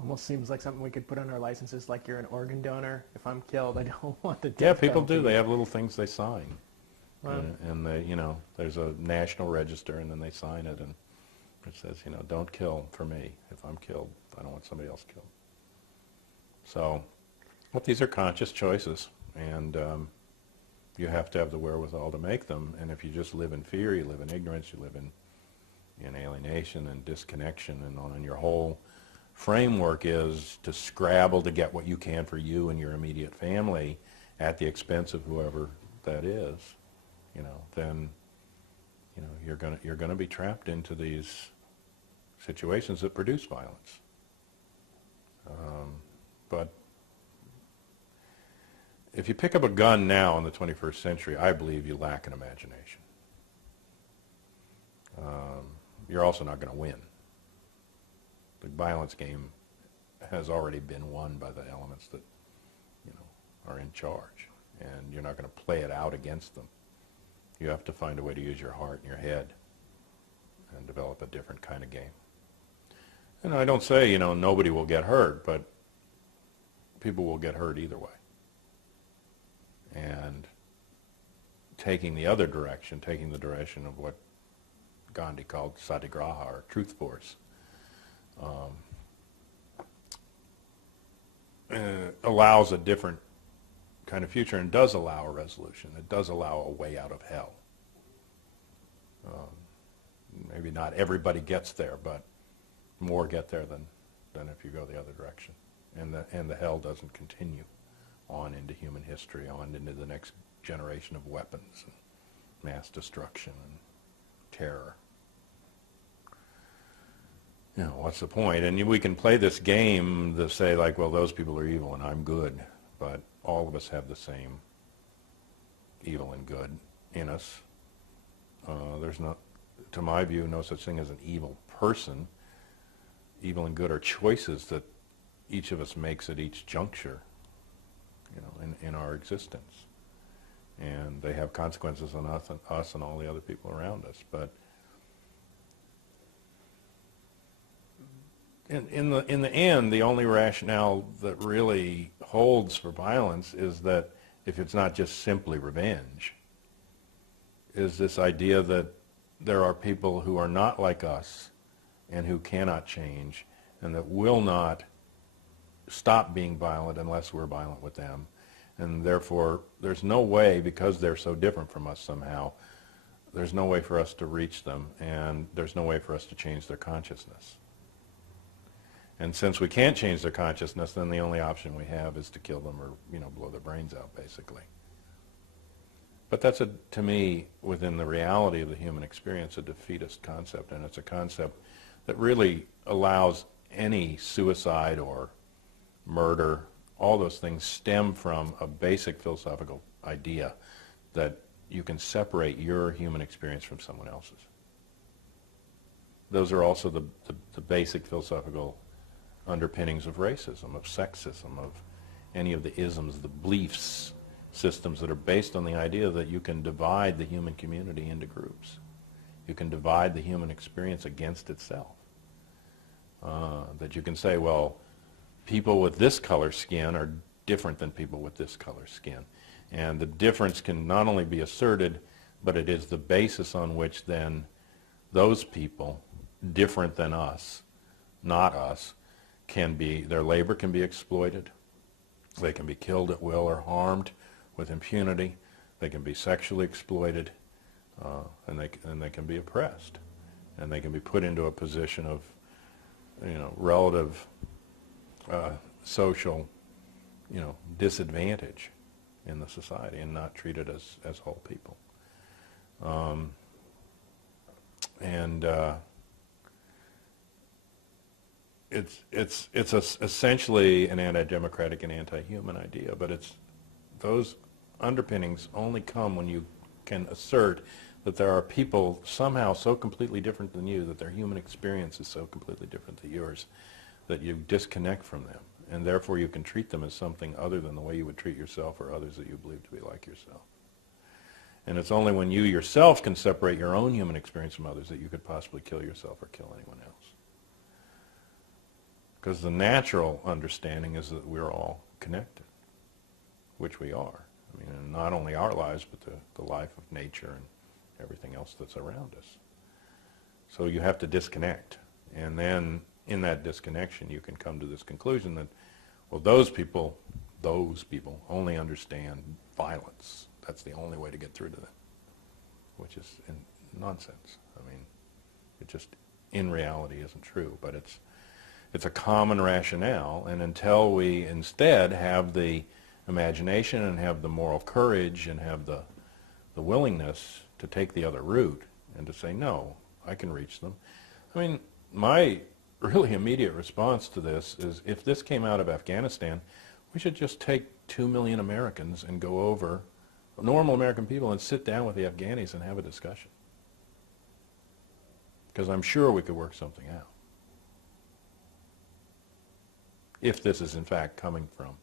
Almost seems like something we could put on our licenses, like you're an organ donor. If I'm killed, I don't want the death Yeah, people penalty. do. They have little things they sign. Wow. And they, you know, there's a national register, and then they sign it, and it says, you know, don't kill for me. If I'm killed, I don't want somebody else killed. So, but these are conscious choices, and you have to have the wherewithal to make them. And if you just live in fear, you live in ignorance, you live in alienation and disconnection, and your whole framework is to scrabble to get what you can for you and your immediate family at the expense of whoever that is, you know, then, you know, you're gonna be trapped into these situations that produce violence. But if you pick up a gun now in the 21st century, I believe you lack an imagination. You're also not going to win. The violence game has already been won by the elements that, you know, are in charge, and you're not going to play it out against them. You have to find a way to use your heart and your head and develop a different kind of game. And I don't say, you know, nobody will get hurt, but people will get hurt either way. And taking the other direction, taking the direction of what Gandhi called satyagraha, or truth force, allows a different kind of future, and does allow a resolution. It does allow a way out of hell. Maybe not everybody gets there, but more get there than if you go the other direction. And the hell doesn't continue on into human history, on into the next generation of weapons and mass destruction and terror. you know, what's the point? And we can play this game to say, like, well, those people are evil and I'm good, but all of us have the same evil and good in us. There's not, to my view, no such thing as an evil person. Evil and good are choices that each of us makes at each juncture, you know, in our existence. And they have consequences on us and all the other people around us. But in the end, the only rationale that really holds for violence is that if it's not just simply revenge, is this idea that there are people who are not like us and who cannot change and that will not stop being violent unless we're violent with them. And therefore, there's no way, because they're so different from us somehow, there's no way for us to reach them, and there's no way for us to change their consciousness. And since we can't change their consciousness, then the only option we have is to kill them or, you know, blow their brains out, basically. But that's, to me, within the reality of the human experience, a defeatist concept, and it's a concept that really allows any suicide or murder, all those things stem from a basic philosophical idea that you can separate your human experience from someone else's. Those are also the basic philosophical underpinnings of racism, of sexism, of any of the isms, the beliefs systems that are based on the idea that you can divide the human community into groups. You can divide the human experience against itself. That you can say, well, people with this color skin are different than people with this color skin. And the difference can not only be asserted, but it is the basis on which then those people, different than us, not us, can be, their labor can be exploited. They can be killed at will or harmed with impunity. They can be sexually exploited, and they can be oppressed. And they can be put into a position of, you know, relative social, you know, disadvantage in the society and not treated as whole people. It's essentially an anti-democratic and anti-human idea, but those underpinnings only come when you can assert that there are people somehow so completely different than you, that their human experience is so completely different than yours, that you disconnect from them, and therefore you can treat them as something other than the way you would treat yourself or others that you believe to be like yourself. And it's only when you yourself can separate your own human experience from others that you could possibly kill yourself or kill anyone else. Because the natural understanding is that we're all connected, which we are. I mean, in not only our lives, but the life of nature and everything else that's around us. So you have to disconnect. And then in that disconnection, you can come to this conclusion that, well, those people only understand violence. That's the only way to get through to them, which is nonsense. I mean, it just, in reality, isn't true. But it's a common rationale, and until we instead have the imagination and have the moral courage and have the willingness to take the other route and to say, no, I can reach them. I mean, my really immediate response to this is, if this came out of Afghanistan, we should just take 2 million Americans and go over, normal American people, and sit down with the Afghanis and have a discussion. Because I'm sure we could work something out. If this is in fact coming from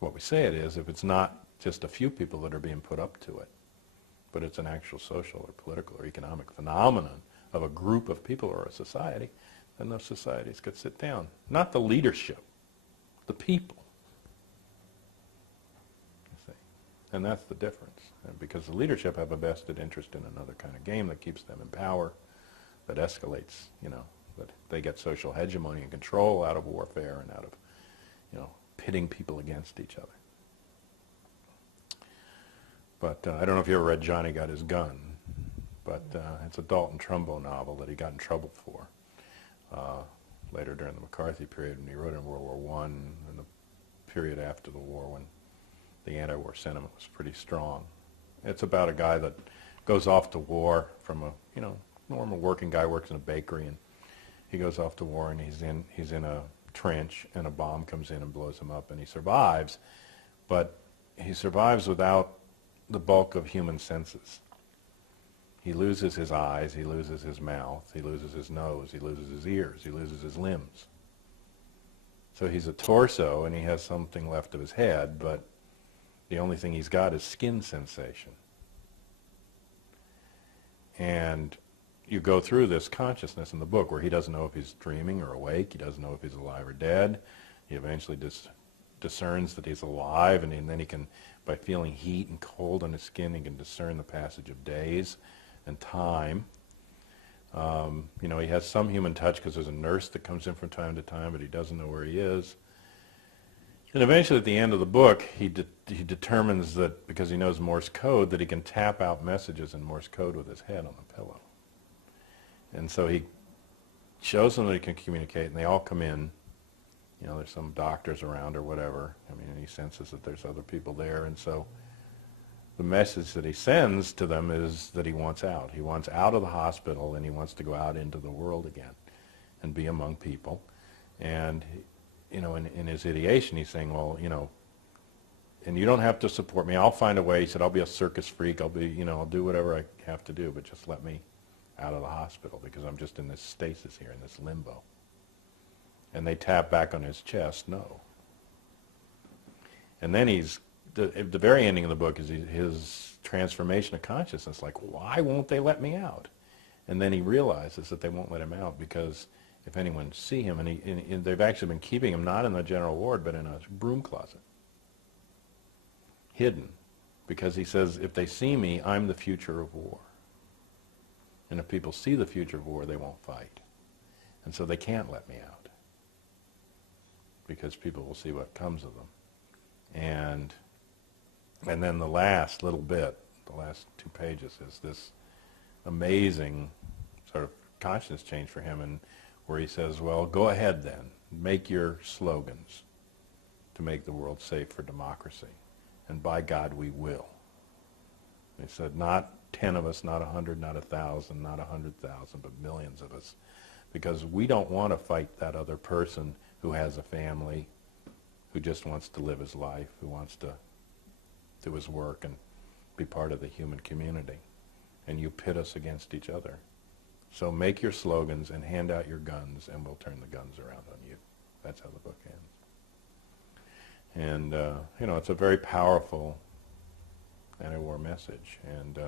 what we say it is, if it's not just a few people that are being put up to it, but it's an actual social or political or economic phenomenon of a group of people or a society, then those societies could sit down. Not the leadership, the people. You see? And that's the difference. And because the leadership have a vested interest in another kind of game that keeps them in power, that escalates, you know, that they get social hegemony and control out of warfare and out of, you know, pitting people against each other. But I don't know if you ever read Johnny Got His Gun, but it's a Dalton Trumbo novel that he got in trouble for later during the McCarthy period, when he wrote in World War I and the period after the war when the anti-war sentiment was pretty strong. It's about a guy that goes off to war from a, you know, normal working guy, works in a bakery, and He goes off to war, and he's in a trench, and a bomb comes in and blows him up, and he survives, but he survives without the bulk of human senses. He loses his eyes, he loses his mouth, he loses his nose, he loses his ears, he loses his limbs. So he's a torso, and he has something left of his head, but the only thing he's got is skin sensation. And you go through this consciousness in the book where he doesn't know if he's dreaming or awake, he doesn't know if he's alive or dead. He eventually discerns that he's alive, and then he can, by feeling heat and cold on his skin, he can discern the passage of days and time. You know, he has some human touch because there's a nurse that comes in from time to time, but he doesn't know where he is. And eventually at the end of the book, he determines that, because he knows Morse code, that he can tap out messages in Morse code with his head on the pillow. And so he shows them that he can communicate, and they all come in. You know, there's some doctors around or whatever. I mean, and he senses that there's other people there, and so the message that he sends to them is that he wants out. He wants out of the hospital, and he wants to go out into the world again and be among people. And, you know, in his ideation, he's saying, well, you know, and you don't have to support me. I'll find a way. He said, I'll be a circus freak. I'll be, you know, I'll do whatever I have to do, but just let me out of the hospital, because I'm just in this stasis here, in this limbo. And they tap back on his chest, no. And then the very ending of the book is his transformation of consciousness, like, why won't they let me out? And then he realizes that they won't let him out because if anyone see him, and they've actually been keeping him not in the general ward, but in a broom closet, hidden, because he says, if they see me, I'm the future of war. And if people see the future of war, they won't fight. And so they can't let me out, because people will see what comes of them. And then the last little bit, the last 2 pages, is this amazing sort of consciousness change for him, and where he says, well, go ahead then, make your slogans to make the world safe for democracy, and by God we will. And he said, not 10 of us, not 100, not 1,000, not 100,000, but millions of us, because we don't want to fight that other person who has a family, who just wants to live his life, who wants to do his work and be part of the human community. And you pit us against each other. So make your slogans and hand out your guns, and we'll turn the guns around on you. That's how the book ends. And, you know, it's a very powerful anti-war message. And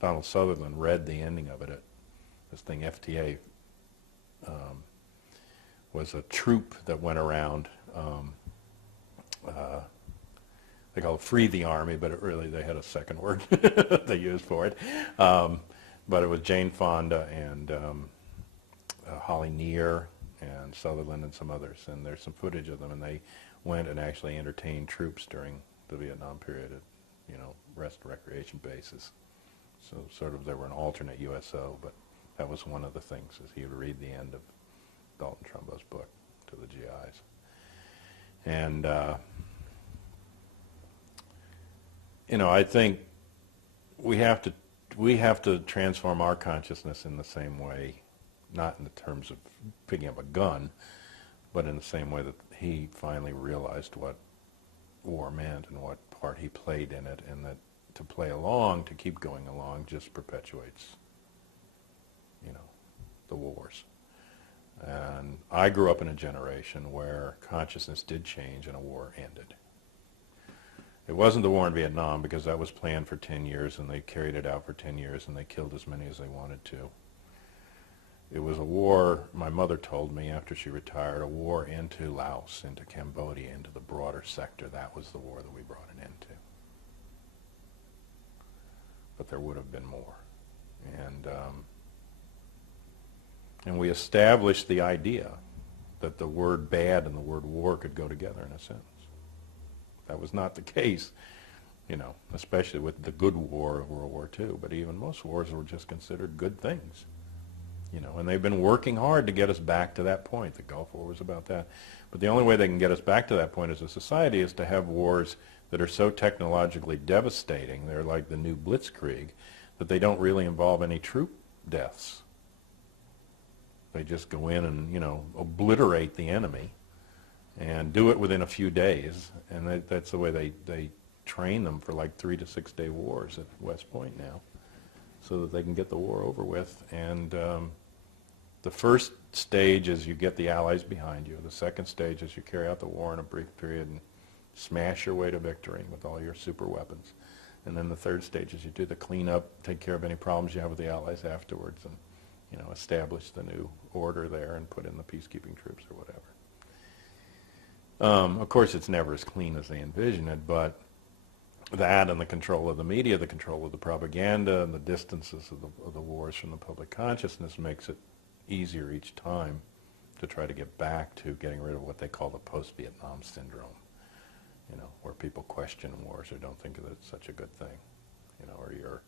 Donald Sutherland read the ending of it at this thing, FTA, was a troop that went around, they call it Free the Army, but they had a second word they used for it. But it was Jane Fonda and Holly Near and Sutherland and some others. And there's some footage of them, and they went and actually entertained troops during the Vietnam period at, you know, rest and recreation bases. So sort of they were an alternate USO, but that was one of the things, is he would read the end of Dalton Trumbo's book to the GIs. And, you know, I think we have to transform our consciousness in the same way, not in the terms of picking up a gun, but in the same way that he finally realized what war meant and what part he played in it, and that to play along, to keep going along, just perpetuates, you know, the wars. And I grew up in a generation where consciousness did change and a war ended. It wasn't the war in Vietnam, because that was planned for 10 years, and they carried it out for 10 years, and they killed as many as they wanted to. It was a war, my mother told me after she retired, a war into Laos, into Cambodia, into the broader sector. That was the war that we brought an end to. But there would have been more. And we established the idea that the word bad and the word war could go together in a sentence. That was not the case, you know, especially with the good war of World War II, but even most wars were just considered good things, you know, and they've been working hard to get us back to that point. The Gulf War was about that. But the only way they can get us back to that point as a society is to have wars that are so technologically devastating, they're like the new blitzkrieg, that they don't really involve any troop deaths. They just go in and, you know, obliterate the enemy and do it within a few days. And that's the way they train them for like 3 to 6 day wars at West Point now, so that they can get the war over with. And the first stage is you get the Allies behind you. The second stage is you carry out the war in a brief period and smash your way to victory with all your super weapons. And then the third stage is you do the cleanup, take care of any problems you have with the Allies afterwards, and, you know, establish the new order there and put in the peacekeeping troops or whatever. Of course, it's never as clean as they envision it, but that and the control of the media, the control of the propaganda, and the distances of the wars from the public consciousness makes it easier each time to try to get back to getting rid of what they call the post-Vietnam syndrome, you know, where people question wars or don't think that it's such a good thing, you know, or you're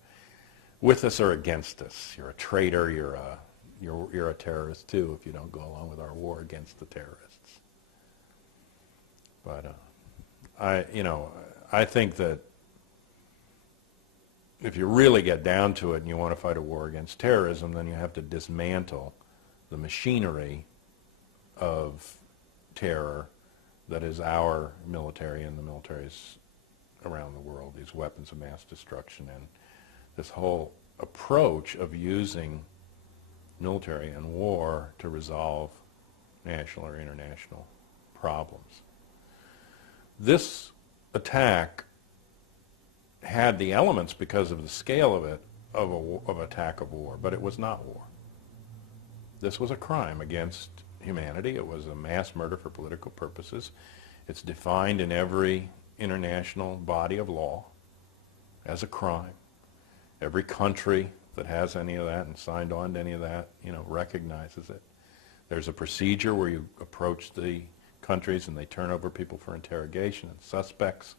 with us or against us. You're a traitor. You're a terrorist too if you don't go along with our war against the terrorists. But I think that if you really get down to it and you want to fight a war against terrorism, then you have to dismantle the machinery of terror that is our military and the militaries around the world, these weapons of mass destruction, and this whole approach of using military and war to resolve national or international problems. This attack had the elements, because of the scale of it, of attack of war, but it was not war. This was a crime against humanity. It was a mass murder for political purposes. It's defined in every international body of law as a crime. Every country that has any of that and signed on to any of that, you know, recognizes it. There's a procedure where you approach the countries and they turn over people for interrogation and suspects.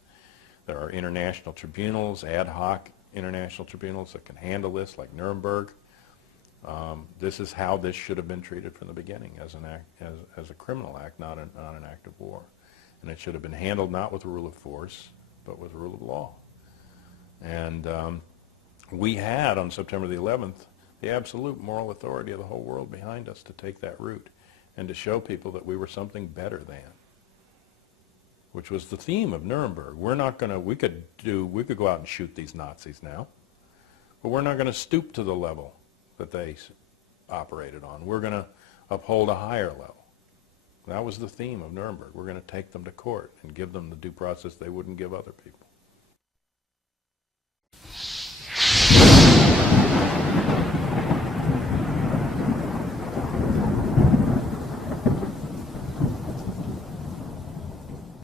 There are international tribunals, ad hoc international tribunals that can handle this, like Nuremberg. This is how this should have been treated from the beginning, as an act, as a criminal act, not an act of war. And it should have been handled not with rule of force, but with rule of law. And we had, on September the 11th, the absolute moral authority of the whole world behind us to take that route and to show people that we were something better than, which was the theme of Nuremberg. We're not going to, we could go out and shoot these Nazis now, but we're not going to stoop to the level that they operated on. We're going to uphold a higher level. That was the theme of Nuremberg. We're going to take them to court and give them the due process they wouldn't give other people.